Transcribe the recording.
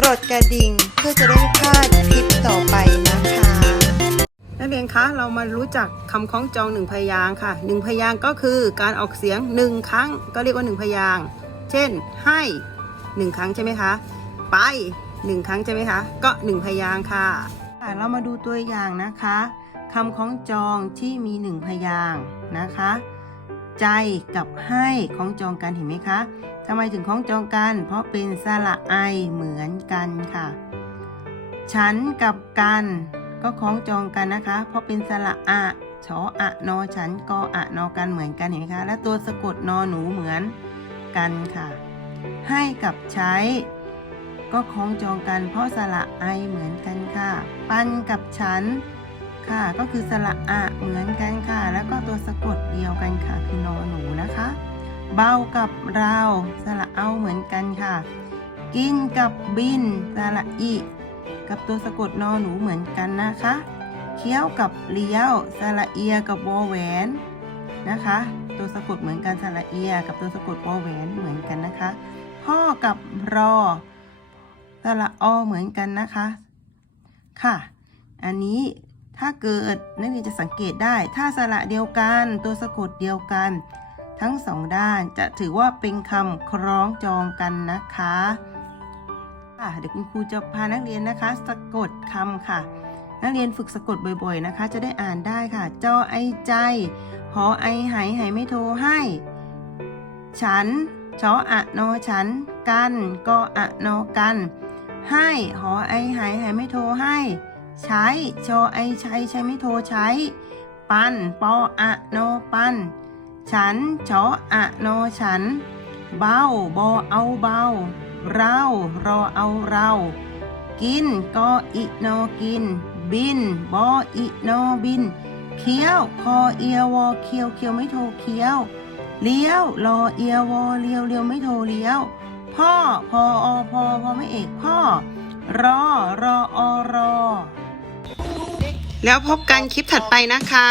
กดกระดิ่งเพื่อจะได้ไม่พลาดคลิปต่อไปนะคะนักเรียนคะเรามารู้จักคำคล้องจองหนึ่งพยางค์ค่ะหนึ่งพยางค์ก็คือการออกเสียงหนึ่งครั้งก็เรียกว่าหนึ่งพยางค์เช่น ให้หนึ่งครั้งใช่ไหมคะไปหนึ่งครั้งใช่ไหมคะก็หนึ่งพยางค์ค่ะค่ะ เรามาดูตัวอย่างนะคะคำคล้องจองที่มีหนึ่งพยางค์นะคะ ใจกับให้คล้องจองกันเห็นไหมคะทำไมถึงคล้องจองกัน เพราะเป็นสระไอเหมือนกันค่ะ ฉันกับกันก็คล้องจองกันนะคะ เพราะเป็นสระอะชออะนอฉันกออะนอกันเหมือนกันเห็นไหมคะ และตัวสะกดนอหนูเหมือนกันค่ะ ให้กับใช้ ก็คล้องจองกันเพราะสระไอเหมือนกันค่ะ ปันกับฉัน ค่ะ ก็คือสระอะเหมือนกันค่ะ แล้วก็ตัวสะกดเดียวกันค่ะ คือนอหนูนะคะ เบากับเราสระเอาเหมือนกันค่ะ กินกับบินสระอิกับตัวสะกดนอหนูเหมือนกันนะคะ เคี้ยวกับเลี้ยวสระเอียกับวอแหวนนะคะ ตัวสะกดเหมือนกันสระเอีย กับตัวสะกดวอแหวนเหมือนกันนะคะ พ่อกับรอสระอเหมือนกันนะคะ ค่ะ อันนี้ ถ้าเกิดนักเรียนจะสังเกตได้ ถ้าสระเดียวกัน ตัวสะกดเดียวกัน ทั้งสองด้านจะถือว่าเป็นคำคล้องจองกันนะคะค่ะเดี๋ยวคุณครูจะพานักเรียนนะคะ สะกดคำค่ะ นักเรียนฝึกสะกดบ่อยๆนะคะ จะได้อ่านได้ค่ะ จอไอใจ หอไอไหไหไม่โทรให้ ฉันชออะนอฉัน กันกออะนอกัน ให้ หอไอไหไหไม่โทรให้ ใช้ชอไอใช้ใช้ไม่โทรใช้ ปันปออะโนปัน ฉันชออะโนฉัน เบาบอเอาเบา เรารอเอาเรา กินก็อิโนกิน บินบออิโนบิน เคี้ยวคอเอียวอเคี้ยวเคี้ยวไม่โทรเคี้ยวเลี้ยวรอเอียวอเลี้ยวเลี้ยวไม่โทรเลี้ยว พ่อพออพอพอไม่เอกพ่อรอรออรอ แล้วพบกันคลิปถัดไปนะคะ